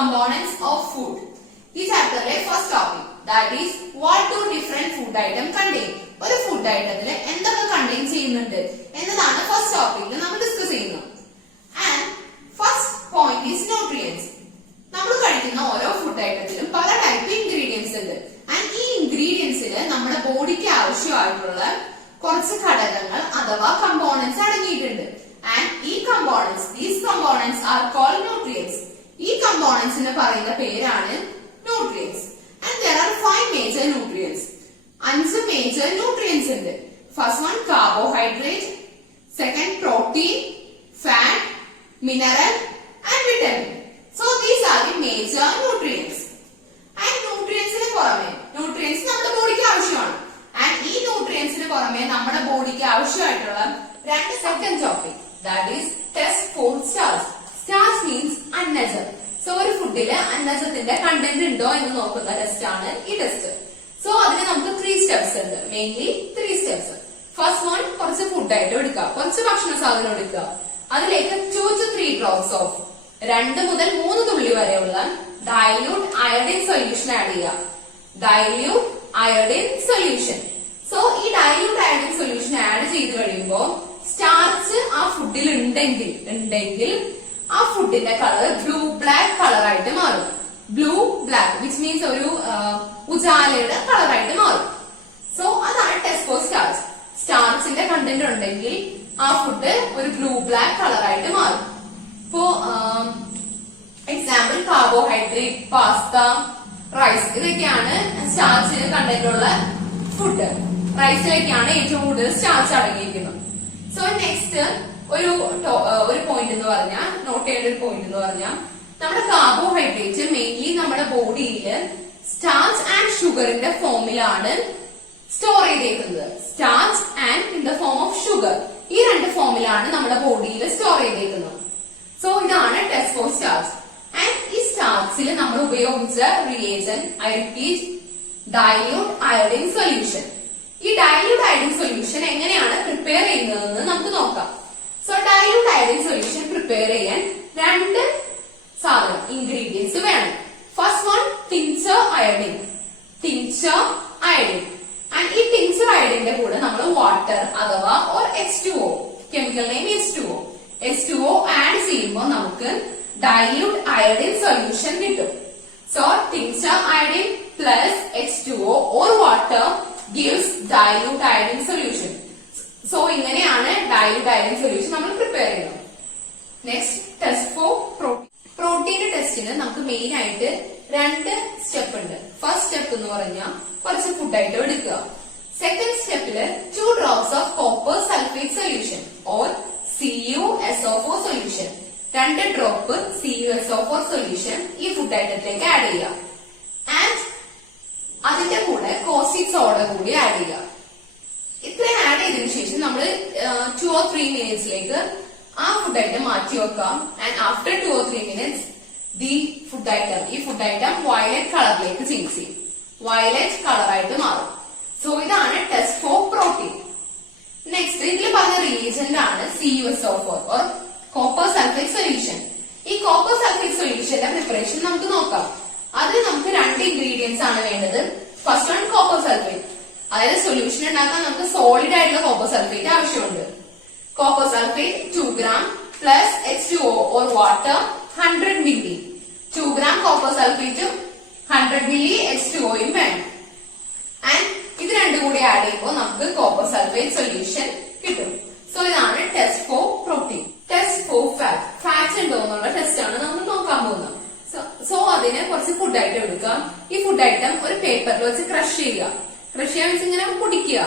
components of food. ഈ ചാപ്റ്ററിലെ first topic that is what do different food item contain. ഒരു food ഐറ്റത്തിൽ എന്തൊക്കെ കണ്ടെയ്ൻ ചെയ്യുന്നുണ്ട് എന്നതാണ് ഫസ്റ്റ് ടോപ്പിക്കിൽ നമ്മൾ ഡിസ്കസ് ചെയ്യുന്നത്. And first point is nutrients. നമ്മൾ കഴിക്കുന്ന ഓരോ ഫുഡ് ഐറ്റത്തിലും പല ടൈപ്പ് ഇൻഗ്രീഡിയൻസ് ഉണ്ട്. ആൻഡ് ഈ ഇൻഗ്രീഡിയൻസിൽ നമ്മുടെ ബോഡിക്ക് ആവശ്യമായിട്ടുള്ള കുറച്ച് ഘടകങ്ങൾ അഥവാ കമ്പോണൻസ് അടങ്ങിയിട്ടുണ്ട്. ആൻഡ് ഈ components these components are called nutrients. ഈ കമ്പോണൻസിന് പറയുന്ന പേരാണ് nutrients. And there are 5 major nutrients. 5 major nutrients ഉണ്ട്. First one carbohydrate, second protein, fat, mineral and vitamin. So these are the major nutrients. And nutrientsന് പുറമെ nutrients നമ്മുടെ ബോഡിക്ക് ആവശ്യമാണ്. And ഈ nutrientsന് പുറമെ നമ്മുടെ ബോഡിക്ക് ആവശ്യമായിട്ടുള്ള രണ്ട് second topic that is test for starch. Starch means അന്നജം. സോ ഒരു ഫുഡില് അന്നജത്തിന്റെ കണ്ടന്റ് ഉണ്ടോ എന്ന് നോക്കുന്ന ടെസ്റ്റ് ആണ് ഈ ടെസ്റ്റ്. സോ അതിന് നമുക്ക് 3 സ്റ്റെപ്സ് ഉണ്ട്. Mainly 3 steps. ഫസ്റ്റ് വൺ, കുറച്ച് ഫുഡ് ആയിട്ട് എടുക്കുക, കുറച്ച് ഭക്ഷണ സാധനം എടുക്കുക. അതിലേക്ക് 2 to 3 drops ഓഫ് 2 മുതൽ 3 തുള്ളി വരെയുള്ള ഡൈല്യൂട്ട് അയോഡിൻ സൊല്യൂഷൻ ആഡ് ചെയ്യുക. Dilute iodine solution. സോ ഈ ഡൈല്യൂട്ട് അയോഡിൻ സൊല്യൂഷൻ ആഡ് ചെയ്ത് കഴിയുമ്പോൾ സ്റ്റാർച്ച് ആ ഫുഡിൽ ഉണ്ടെങ്കിൽ ആ ഫുഡിന്റെ കളർ ബ്ലൂ ബ്ലാക്ക് കളറായിട്ട് മാറും. ബ്ലൂ ബ്ലാക്ക് വിച്ച് മീൻസ് ഒരു ഉജാലയുടെ കളറായിട്ട് മാറും. സോ അതാണ് ടെസ്റ്റ് ഫോർ സ്റ്റാർച്ച്. സ്റ്റാർച്ചിന്റെ കണ്ടന്റ് ഉണ്ടെങ്കിൽ ആ ഫുഡ് ഒരു ബ്ലൂ ബ്ലാക്ക് കളറായിട്ട് മാറും. ഇപ്പോ എക്സാമ്പിൾ കാർബോഹൈഡ്രേറ്റ്, പാസ്ത, റൈസ് ഇതൊക്കെയാണ് സ്റ്റാർച്ചിന് കണ്ടന്റ് ഉള്ള ഫുഡ്. റൈസിലേക്കാണ് ഏറ്റവും കൂടുതൽ സ്റ്റാർച്ച് അടങ്ങിയിരിക്കുന്നത്. സോ നെക്സ്റ്റ് ഒരു പോയിന്റ് എന്ന് പറഞ്ഞാൽ നോട്ട് ചെയ്യേണ്ട ഒരു പോയിന്റ് എന്ന് പറഞ്ഞാൽ നമ്മുടെ കാർബോഹൈഡ്രേറ്റ് മെയിൻലി നമ്മുടെ ബോഡിയിൽ സ്റ്റാർച്ച് ആൻഡ് ഷുഗറിന്റെ ഫോമിലാണ് സ്റ്റോർ ചെയ്തേക്കുന്നത്. Starch and in the form of sugar, ഈ 2 ഫോമിലാണ് നമ്മുടെ ബോഡിയിൽ സ്റ്റോർ ചെയ്തേക്കുന്നത്. സോ ഇതാണ് ടെസ്റ്റ് ഫോർ സ്റ്റാർച്ച്. ആൻഡ് ഈ സ്റ്റാർച്ചിൽ നമ്മൾ ഉപയോഗിച്ച reagent, I repeat, dilute iodine solution. ഈ ഡൈല്യൂട്ട് അയോഡിൻ സൊല്യൂഷൻ എങ്ങനെയാണ് പ്രിപ്പയർ ചെയ്യുന്നതെന്ന് നമുക്ക് നോക്കാം. So dilute iodine solution prepare ചെയ്യാൻ 2 സാധനം ഇൻഗ്രീഡിയൻസ് വേണം. First one, tincture iodine. Tincture iodine. And ഈ ടിങ്ചർ അയോഡിന്റെ കൂടെ നമ്മൾ വാട്ടർ അഥവാ or H2O, chemical name H2O. H2O add ചെയ്യുമ്പോൾ നമുക്ക് ഡൈല്യൂട്ട് അയോഡിൻ സൊല്യൂഷൻ കിട്ടും. So tincture iodine plus H2O or water gives dilute iodine solution. So ഇങ്ങനെയാണ് dilute iodine solution നമ്മൾ prepare ചെയ്യുന്നത്. Next, test for protein. പ്രോട്ടീന്റെ ടെസ്റ്റിന് നമുക്ക് മെയിൻ ആയിട്ട് 2 സ്റ്റെപ്പ് ഉണ്ട്. ഫസ്റ്റ് സ്റ്റെപ്പ് എന്ന് പറഞ്ഞാൽ കുറച്ച് ഫുഡ് ആയിട്ട് എടുക്കുക. സെക്കൻഡ് സ്റ്റെപ്പില് 2 drops of copper sulphate solution or CuSO4 solution. 2 drop CuSO4 solution ഈ ഫുഡ് ഐറ്റത്തിലേക്ക് ആഡ് ചെയ്യുക. ആൻഡ് അതിന്റെ കൂടെ കോസ്റ്റിക് സോഡ കൂടി ആഡ് ചെയ്യുക. ഇത്രയും ആഡ് ചെയ്തതിനു ശേഷം നമ്മൾ 2 or 3 മിനിറ്റ്സിലേക്ക് ആ ഫുഡ് ഐറ്റം മാറ്റി വെക്കാം. ആൻഡ് ആഫ്റ്റർ 2 or 3 മിനിറ്റ്സ് ഈ ഫുഡ് ഐറ്റം വയലറ്റ് കളറിലേക്ക് ചേഞ്ച് ചെയ്യും. വയലറ്റ് കളറായിട്ട് മാറും. സോ ഇതാണ് ടെസ്റ്റ് ഫോർ പ്രോട്ടീൻ. നെക്സ്റ്റ്, ഇതിൽ പറഞ്ഞ റിയേജന്റ് ആണ് CuSO4 or copper sulphate solution. ഈ കോപ്പർ സൾഫേറ്റ് സൊല്യൂഷന്റെ പ്രിപ്പറേഷൻ നമുക്ക് നോക്കാം. അതിന് നമുക്ക് 2 ഇൻഗ്രീഡിയൻസ് ആണ് വേണ്ടത്. First one, copper sulphate. അതായത് സൊല്യൂഷൻ ഉണ്ടാക്കാൻ നമുക്ക് സോളിഡ് ആയിട്ടുള്ള കോപ്പർ സൾഫേറ്റ് ആവശ്യമുണ്ട്. Copper sulphate 2 gram plus H2O or water 100 milli. 2 gram copper സൾഫേറ്റും 100 മില്ലി H2Oയും വേണം. ആൻഡ് ഇത് 2 കൂടി ആഡ് ചെയ്യുമ്പോൾ നമുക്ക് കോപ്പർ സൾഫേറ്റ് സൊല്യൂഷൻ കിട്ടും. സോ ഇതാണ് test for protein. Test for fat. Fat ഉണ്ടോ എന്നുള്ള ടെസ്റ്റ് ആണ് നമ്മൾ നോക്കാൻ പോകുന്നത്. സോ അതിന് കുറച്ച് ഫുഡ് ഐറ്റം എടുക്കുക. ഈ ഫുഡ് ഐറ്റം ഒരു പേപ്പറിൽ വെച്ച് ക്രഷ് ചെയ്യുക. ക്രഷ് ചെയ്യാൻ വെച്ച് ഇങ്ങനെ പൊടിക്കുക.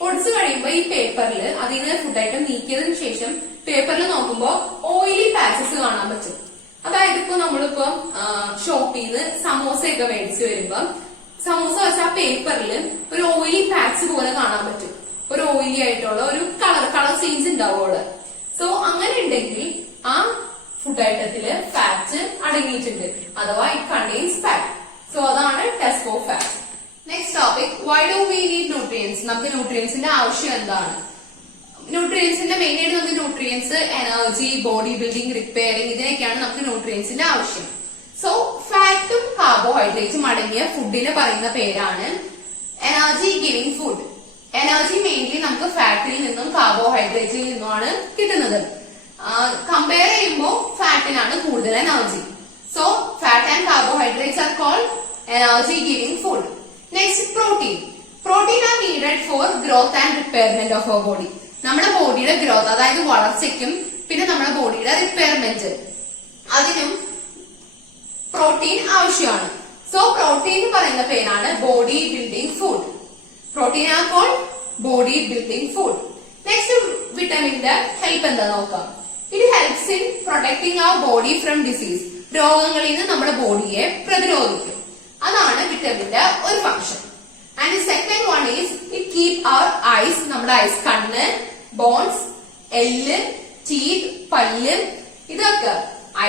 പൊടിച്ചു കഴിയുമ്പോൾ ഈ പേപ്പറിൽ അതിന് ഫുഡ് ഐറ്റം നീക്കിയതിനു ശേഷം പേപ്പറിൽ നോക്കുമ്പോൾ ഓയിലി പാച്ചസ് കാണാൻ പറ്റും. അതായത് ഇപ്പൊ നമ്മളിപ്പോ ഷോപ്പിൽ നിന്ന് സമോസയൊക്കെ മേടിച്ചു വരുമ്പോ സമോസ വെച്ച ആ പേപ്പറിൽ ഒരു ഓയിലി പാച്ച് പോലെ കാണാൻ പറ്റും. ഒരു ഓയിലി ആയിട്ടുള്ള ഒരു കളർ ചേഞ്ച് ഉണ്ടാവുള്ളൂ. സോ അങ്ങനെ ഉണ്ടെങ്കിൽ ആ ഫുഡ് ഐറ്റത്തില് ഫാറ്റ് അടങ്ങിയിട്ടുണ്ട്, അഥവാ ഇറ്റ് കണ്ടെയ്ൻസ് ഫാറ്റ്. സോ അതാണ് test for fat. Next topic, why do we need nutrients. നമുക്ക് ന്യൂട്രിയൻസിന്റെ ആവശ്യം എന്താണ്? ന്യൂട്രിയൻസിന്റെ മെയിൻ ആയിട്ട് നമുക്ക് nutrients energy, body building, repairing ഇതിനൊക്കെയാണ് നമുക്ക് ന്യൂട്രിയൻസിന്റെ ആവശ്യം. സോ കാർബോഹൈഡ്രേറ്റും അടങ്ങിയ ഫുഡിന് പറയുന്ന പേരാണ് energy giving food. Energy mainly നമുക്ക് ഫാറ്റിൽ നിന്നും കാർബോഹൈഡ്രേറ്റിൽ നിന്നുമാണ് കിട്ടുന്നത്. കമ്പയർ ചെയ്യുമ്പോൾ ഫാറ്റിനാണ് കൂടുതൽ energy. So fat and carbohydrates are called energy giving food. Next protein. Protein are needed for growth and repairment of our body. നമ്മുടെ ബോഡിയുടെ ഗ്രോത്ത്, അതായത് വളർച്ചയ്ക്കും പിന്നെ നമ്മുടെ ബോഡിയുടെ റിപ്പയർമെന്റ്, അതിനും പ്രോട്ടീൻ ആവശ്യമാണ്. സോ പ്രോട്ടീൻ എന്ന് പറയുന്ന പേരാണ് body building food. Protein are called body building food. Next വിറ്റമിന്റെ ഹെൽപ്പ് എന്താ നോക്കാം. It helps in protecting our body from disease. രോഗങ്ങളിൽ നിന്ന് നമ്മുടെ ബോഡിയെ പ്രതിരോധിക്കും. അതാണ് വിറ്റമിന്റെ ഒരു function. And the second one is it keep our eyes, നമ്മുടെ ഐസ്, കണ്ണ്, ബോൺസ്, എല്ല്, ടീത്ത്, പല്ല്, ഇതൊക്കെ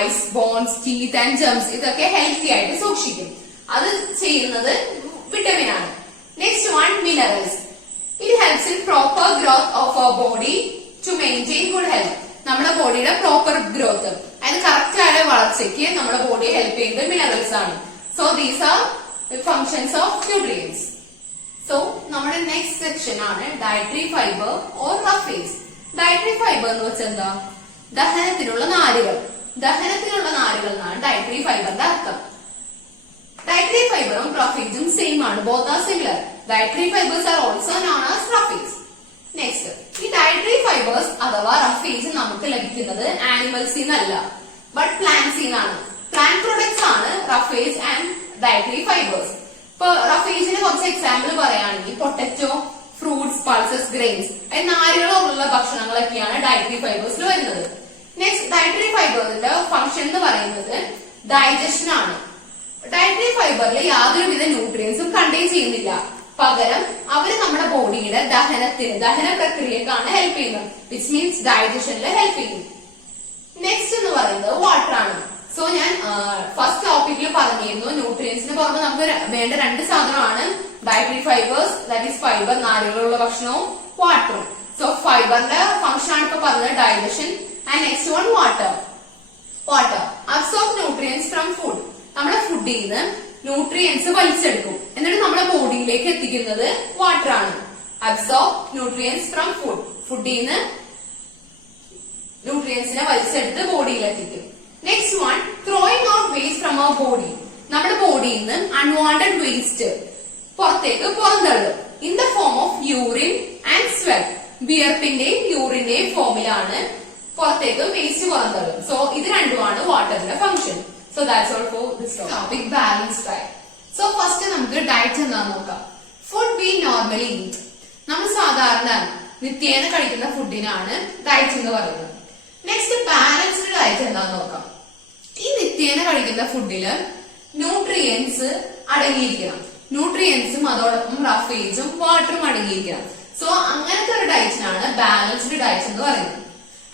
eyes, bones, teeth and gums ഇതൊക്കെ ഹെൽത്തി ആയിട്ട് സൂക്ഷിക്കും. അത് ചെയ്യുന്നത് വിറ്റമിൻ ആണ്. Next one minerals. It helps in proper growth of our body to maintain good health. നമ്മുടെ ബോഡിയുടെ പ്രോപ്പർ ഗ്രോത്ത്, അതിന് കറക്റ്റ് ആയ വളർച്ചയ്ക്ക് നമ്മുടെ ബോഡിയെ ഹെൽപ്പ് ചെയ്യുന്നത് മിനറൽസ് ആണ്. So these are functions of nutrients. So നമ്മുടെ നെക്സ്റ്റ് സെക്ഷൻ ആണ് dietary fibre or roughage. Dietary fibre എന്ന് വെച്ചാൽ എന്താ? ദഹനത്തിനുള്ള നാരുകൾ. ദഹനത്തിനുള്ള നാരുകൾ എന്നാണ് ഡയറ്ററി ഫൈബറിന്റെ അർത്ഥം. ഡയറ്ററി ഫൈബറും റഫേസും സെയിം ആണ്. Both are similar. Dietary fibres are also known as roughage. Next, ഈ ഡയറ്ററി ഫൈബേഴ്സ് അഥവാ റഫേസ് നമുക്ക് ലഭിക്കുന്നത് ആനിമൽസിൽ നിന്നല്ല, ബട്ട് പ്ലാന്റ്സിൽ നിന്നാണ്. പ്ലാന്റ് പ്രൊഡക്ട്സ് ആണ് റഫേസ് ആൻഡ് ഡയറ്ററി ഫൈബേഴ്സ്. ഇപ്പൊ റഫേസിന് കുറച്ച് എക്സാമ്പിൾ പറയുകയാണെങ്കിൽ പൊട്ടറ്റോ, ഫ്രൂട്ട്സ്, പൾസസ്, ഗ്രെയിൻസ്, നാരുകളുള്ള ഭക്ഷണങ്ങളൊക്കെയാണ് ഡയറ്ററി ഫൈബേഴ്സിൽ വരുന്നത്. നെക്സ്റ്റ്, ഡയറ്ററി ഫൈബേഴ്സിന്റെ ഫംഗ്ഷൻ എന്ന് പറയുന്നത് ഡൈജഷൻ ആണ്. ഡയറ്ററി ഫൈബറിൽ യാതൊരുവിധ ന്യൂട്രിയൻസും കണ്ടെയ്ൻ ചെയ്യുന്നില്ല. പകരം അവര് നമ്മുടെ ബോഡിയുടെ ദഹന പ്രക്രിയക്കാണ് ഹെൽപ്പ് ചെയ്യുന്നത്. വിച്ച് മീൻസ് ഡൈജഷനിൽ ഹെൽപ്പ് ചെയ്യും. നെക്സ്റ്റ് എന്ന് പറയുന്നത് വാട്ടർ ആണ്. സോ ഞാൻ ഫസ്റ്റ് ടോപ്പിക്കിൽ പറഞ്ഞിരുന്നു, ന്യൂട്രിയൻസിന് പുറമെ നമുക്ക് വേണ്ട രണ്ട് സാധനമാണ് dietary fibres, that is fibre, നാരുകളുള്ള ഭക്ഷണവും വാട്ടറും. സോ ഫൈബറിന്റെ ഫംഗ്ഷൻ ആണ് ഇപ്പൊ പറഞ്ഞത് digestion. And next one water. Water absorb nutrients from food. നമ്മുടെ ഫുഡിൽ നിന്ന് ന്യൂട്രിയൻസ് വലിച്ചെടുക്കും, എന്നിട്ട് നമ്മുടെ ബോഡിയിലേക്ക് എത്തിക്കുന്നത് വാട്ടർ ആണ്. Absorb nutrients from food. ഫുഡിൽ നിന്ന് ന്യൂട്രിയൻസിനെ വലിച്ചെടുത്ത് ബോഡിയിൽ എത്തിക്കും. Next one, throwing out waste from our body. നമ്മുടെ ബോഡിയിൽ നിന്ന് അൺവാണ്ടഡ് വേസ്റ്റ് പുറത്തേക്ക് പുറന്തള്ളും. In the form of urine and sweat. വിയർപ്പിന്റെയും യൂറിന്റെയും ഫോമിലാണ് പുറത്തേക്ക് വേസ്റ്റ് പുറന്തള്ളും. സോ ഇത് രണ്ടുമാണ് വാട്ടറിന്റെ function. So that's all for this topic, balanced diet. So first നമുക്ക് ഡയറ്റ് എന്താന്ന് നോക്കാം. Food we normally eat. നമ്മൾ സാധാരണ നിത്യേന കഴിക്കുന്ന ഫുഡിനാണ് ഡയറ്റ് എന്ന് പറയുന്നത്. നെക്സ്റ്റ്, ബാലൻസ്ഡ് ഡയറ്റ് എന്താന്ന് നോക്കാം. ഈ നിത്യേന കഴിക്കുന്ന ഫുഡില് ന്യൂട്രിയൻസ് അടങ്ങിയിരിക്കണം. ന്യൂട്രിയൻസും അതോടൊപ്പം റഫേജും വാട്ടറും അടങ്ങിയിരിക്കണം. സോ അങ്ങനത്തെ ഒരു ഡയറ്റിനാണ് ബാലൻസ്ഡ് ഡയറ്റ് എന്ന് പറയുന്നത്.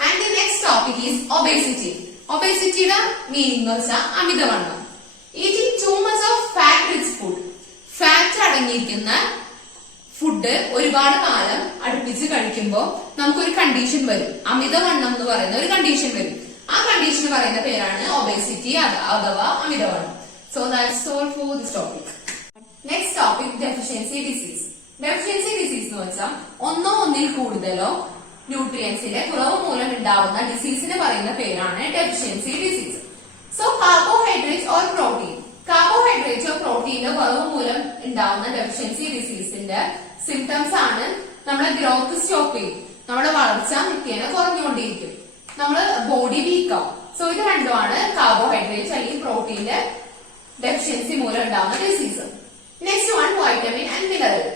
And the next topic is obesity. ഒബേസിറ്റിയുടെ മീനിങ് എന്ന് വെച്ചാൽ അമിതവണ്ണം. Eating too much of fat rich food. Fat അടങ്ങിയിരിക്കുന്ന ഫുഡ് ഒരുപാട് കാലം അടുപ്പിച്ച് കഴിക്കുമ്പോൾ നമുക്കൊരു കണ്ടീഷൻ വരും. അമിതവണ്ണം എന്ന് പറയുന്ന ഒരു കണ്ടീഷൻ വരും. ആ കണ്ടീഷൻ പറയുന്ന പേരാണ് ഒബേസിറ്റി അഥവാ അമിതവണ്ണം. So that's all for this topic. Next topic, deficiency disease. Deficiency disease എന്ന് വെച്ചാൽ ഒന്നോ ഒന്നിൽ കൂടുതലോ ന്യൂട്രിയൻസിന്റെ കുറവ് മൂലം ഉണ്ടാവുന്ന ഡിസീസിന് പറയുന്ന പേരാണ് deficiency disease. So carbohydrate or protein. Carbohydrate or പ്രോട്ടീന്റെ കുറവ് മൂലം ഉണ്ടാവുന്ന ഡെഫിഷ്യൻസി ഡിസീസിന്റെ സിംറ്റംസ് ആണ് നമ്മുടെ ഗ്രോത്ത് സ്റ്റോപ്പ് ചെയ്യും, നമ്മുടെ വളർച്ച നിത്യേന കുറഞ്ഞുകൊണ്ടിരിക്കും, നമ്മുടെ ബോഡി വീക്ക് ആവും. സോ ഇത് രണ്ടുമാണ് കാർബോഹൈഡ്രേറ്റ് അല്ലെങ്കിൽ പ്രോട്ടീന്റെ ഡെഫിഷ്യൻസി മൂലം ഉണ്ടാവുന്ന disease. Next one, vitamin and mineral.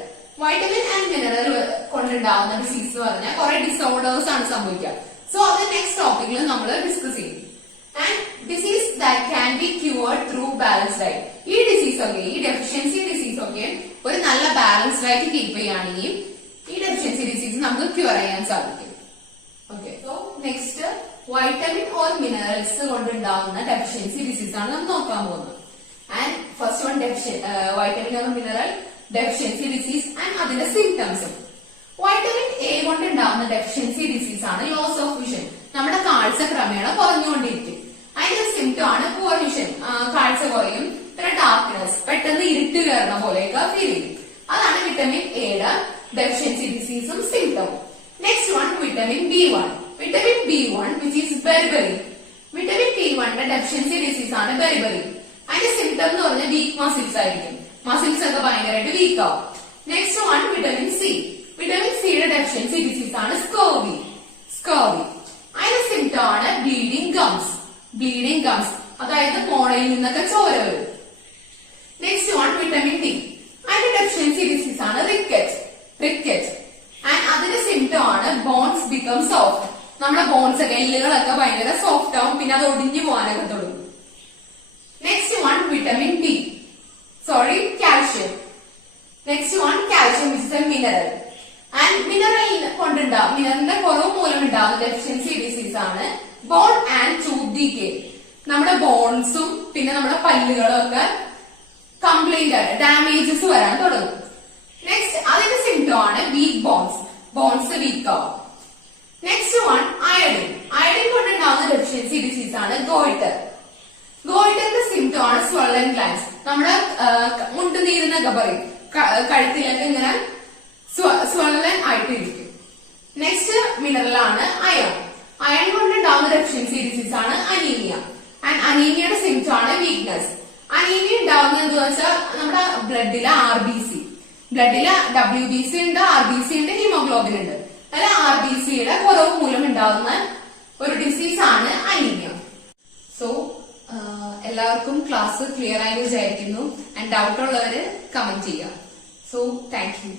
Vitamin and mineral കൊണ്ടുണ്ടാവുന്ന ഡിസീസ് എന്ന് പറഞ്ഞാൽ കുറെ ഡിസോർഡേഴ്സ് ആണ് സംഭവിക്കുക. സോ അത് നെക്സ്റ്റ് ടോപ്പിക്കിൽ നമ്മൾ ഡിസ്കസ് ചെയ്യും. And disease that can be cured through balance diet. ഈ ഡിസീസ് ഒക്കെ, ഈ ഡെഫിഷ്യൻസി ഡിസീസ് ഒക്കെ ഒരു നല്ല ബാലൻസ് ഡയറ്റ് കീപ്പ് ചെയ്യുകയാണെങ്കിൽ ഈ ഡെഫിഷ്യൻസി ഡിസീസ് നമുക്ക് ക്യൂർ ചെയ്യാൻ സാധിക്കും. Okay, so next vitamin or minerals കൊണ്ടുണ്ടാവുന്ന ഡെഫിഷ്യൻസി ഡിസീസ് ആണ് നമ്മൾ നോക്കാൻ പോകുന്നത്. And first one, vitamin or mineral deficiency disease and അതിന്റെ സിംറ്റംസ്. വൈറ്റമിൻ എ കൊണ്ടുണ്ടാവുന്ന ഡെഫിഷ്യൻസി ഡിസീസ് ആണ് ലോസ് ഓഫ് വിഷൻ. നമ്മുടെ കാഴ്ച ക്രമേണ കുറഞ്ഞുകൊണ്ടിരിക്കും. അതിന്റെ സിംറ്റം ആണ് പുവർ വിഷൻ, കാഴ്ച കുറയും. പിന്നെ ഡാർക്ക്നെസ്, പെട്ടെന്ന് ഇരുട്ട് കയറുന്ന പോലെയൊക്കെ ഫീൽ ചെയ്യും. അതാണ് വിറ്റമിൻ എയുടെ ഡെഫിഷ്യൻസി ഡിസീസും സിംറ്റവും. Next one vitamin B1. Vitamin B1 which is beriberi. Vitamin B1 ന്റെ ഡെഫിഷ്യൻസി ഡിസീസ് ആണ് ബെർബറി. അതിന്റെ സിംറ്റം എന്ന് പറഞ്ഞാൽ വീക്ക് മസിൽസ് ആയിരിക്കും. മസിൽസ് ഒക്കെ ഭയങ്കരമായിട്ട് വീക്ക് ആവും. Next one vitamin C. Vitamin സിയുടെ ഡെഫിഷ്യൻസി ഡിസീസ് ആണ് സ്കോവി. അതിന്റെ സിംറ്റം ആണ് ബ്ലീഡിംഗ് ഗംസ്. അതായത് മോണയിൽ നിന്നൊക്കെ ചോര വരും. Next one vitamin D. അതിന്റെ ഡെഫിഷ്യൻസി ഡിസീസ് ആണ് റിക്കറ്റ്. ആൻഡ് അതിന്റെ സിംറ്റം ആണ് ബോൺസ് ബിക്കം സോഫ്റ്റ്. നമ്മുടെ ബോൺസ് ഒക്കെ എല്ലുകളൊക്കെ ഭയങ്കര സോഫ്റ്റ് ആവും, പിന്നെ അത് ഒടിഞ്ഞു പോകാനൊക്കെ തുടങ്ങും. Next one vitamin calcium. Next one calcium which is a mineral. And മിനറലിന്റെ കുറവ് മൂലം ഉണ്ടാകുന്ന ഡെഫിഷ്യൻസി ഡിസീസ് ആണ് ബോൺ ആൻഡ് ടൂത്ത് ഡീകേ. നമ്മുടെ ബോൺസും പിന്നെ നമ്മുടെ പല്ലുകളും ഒക്കെ കംപ്ലൈന്റ് ആയിട്ട് ഡാമേജസ് വരാൻ തുടങ്ങും. നെക്സ്റ്റ് അതിന്റെ സിംറ്റം ആണ് വീക്ക് ബോൺസ് വീക്ക് ആവും. നെക്സ്റ്റ് വൺ അയഡിൻ കൊണ്ടുണ്ടാകുന്ന ഡെഫിഷ്യൻസി ഡിസീസ് ആണ് ഗോയിറ്ററിന്റെ സിംറ്റം ആണ് സ്വള്ളൻ ഗ്ലാൻസ്. നമ്മുടെ മുണ്ടുനീരെന്നൊക്കെ പറയും, കഴുത്തിലൊക്കെ ഇങ്ങനെ സ്വള്ളൻ ആയിട്ടിരിക്കും. നെക്സ്റ്റ് മിനറൽ ആണ് അയൺ കൊണ്ടുണ്ടാകുന്ന ഡെഫിഷ്യൻസി ഡിസീസ് ആണ് അനീമിയ. ആൻഡ് അനീമിയയുടെ സിംറ്റം ആണ് വീക്ക്നെസ്. അനീമിയ ഉണ്ടാവുന്നത് എന്താ വെച്ചാൽ നമ്മുടെ ബ്ലഡിലെ ബ്ലഡില് WBC ഉണ്ട്, RBC ഉണ്ട്, ഹീമോഗ്ലോബിൻ ഉണ്ട്. അല്ല RBCയുടെ കുറവ് മൂലം ഉണ്ടാകുന്ന ഒരു ഡിസീസ് ആണ് അനീമിയ. സോ എല്ലാവർക്കും ക്ലാസ് ക്ലിയർ ആയി വിചാരിക്കുന്നു. ആൻഡ് ഡൗട്ട് ഉള്ളവര് കമന്റ് ചെയ്യുക. So thank you.